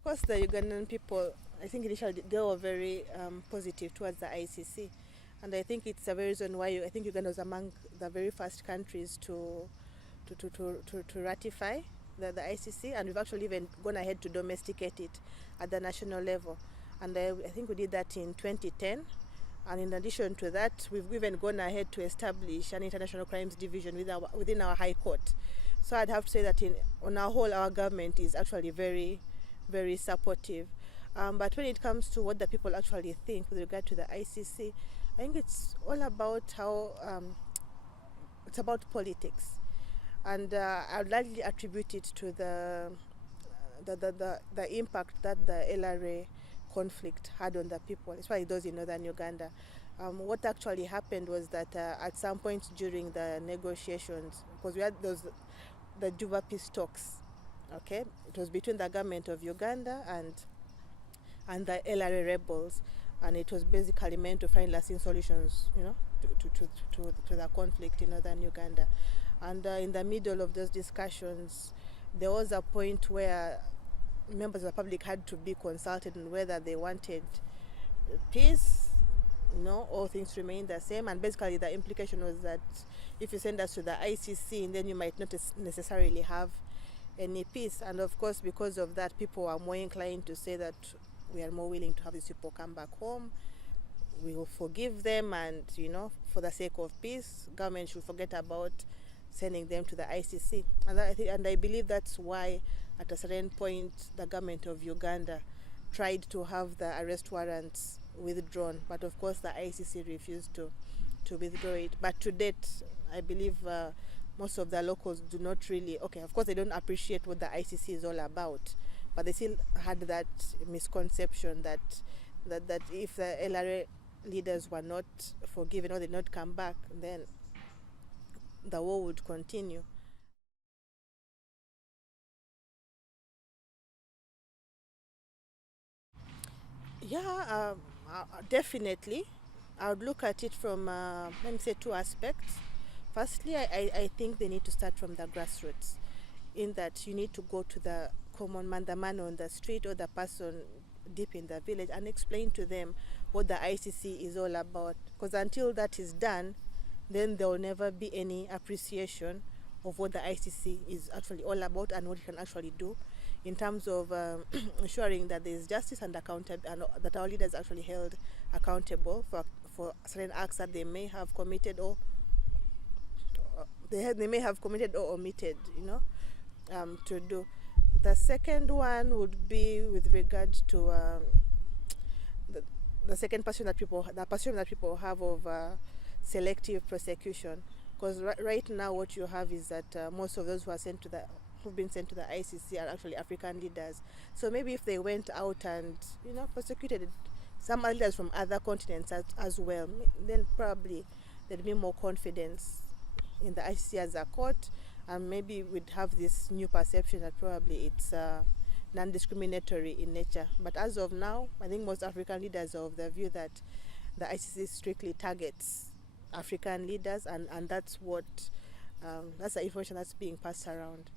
Of course, the Ugandan people, I think initially they were very positive towards the ICC, and I think it's a very reason why I think Uganda was among the very first countries to ratify the ICC, and we've actually even gone ahead to domesticate it at the national level, and I think we did that in 2010. And in addition to that, we've even gone ahead to establish an international crimes division within our High Court. So I'd have to say that on our whole, our government is actually very, very supportive. But when it comes to what the people actually think with regard to the ICC, I think it's all about how it's about politics, and I would largely attribute it to the impact that the LRA conflict had on the people, especially those in northern Uganda. What actually happened was that at some point during the negotiations, because we had the Juba peace talks, okay, it was between the government of Uganda and the LRA rebels, and it was basically meant to find lasting solutions, to the conflict in northern Uganda. And in the middle of those discussions, there was a point where members of the public had to be consulted on whether they wanted peace, all things remain the same. And basically the implication was that if you send us to the ICC, then you might not necessarily have any peace. And of course, because of that, people are more inclined to say that we are more willing to have these people come back home. We will forgive them, and for the sake of peace, government should forget about sending them to the ICC. And I believe that's why at a certain point the government of Uganda tried to have the arrest warrants withdrawn, but of course the ICC refused to withdraw it. But to date, I believe most of the locals do not really, of course they don't appreciate what the ICC is all about, but they still had that misconception that if the LRA leaders were not forgiven or did not come back, then the war would continue. Yeah, definitely. I would look at it from, let me say, two aspects. Firstly, I think they need to start from the grassroots, in that you need to go to the common man, the man on the street or the person deep in the village, and explain to them what the ICC is all about. Because until that is done, then there will never be any appreciation of what the ICC is actually all about and what it can actually do in terms of ensuring that there is justice and accountability, and that our leaders actually held accountable for certain acts that they may have committed or they may have committed or omitted, to do. The second one would be with regard to the second perception that people have of selective prosecution. Because right now what you have is that most of those who've been sent to the ICC are actually African leaders. So maybe if they went out and prosecuted some leaders from other continents as well, then probably there'd be more confidence in the ICC as a court, and maybe we'd have this new perception that probably it's non-discriminatory in nature. But as of now, I think most African leaders are of the view that the ICC strictly targets African leaders, and that's the information that's being passed around.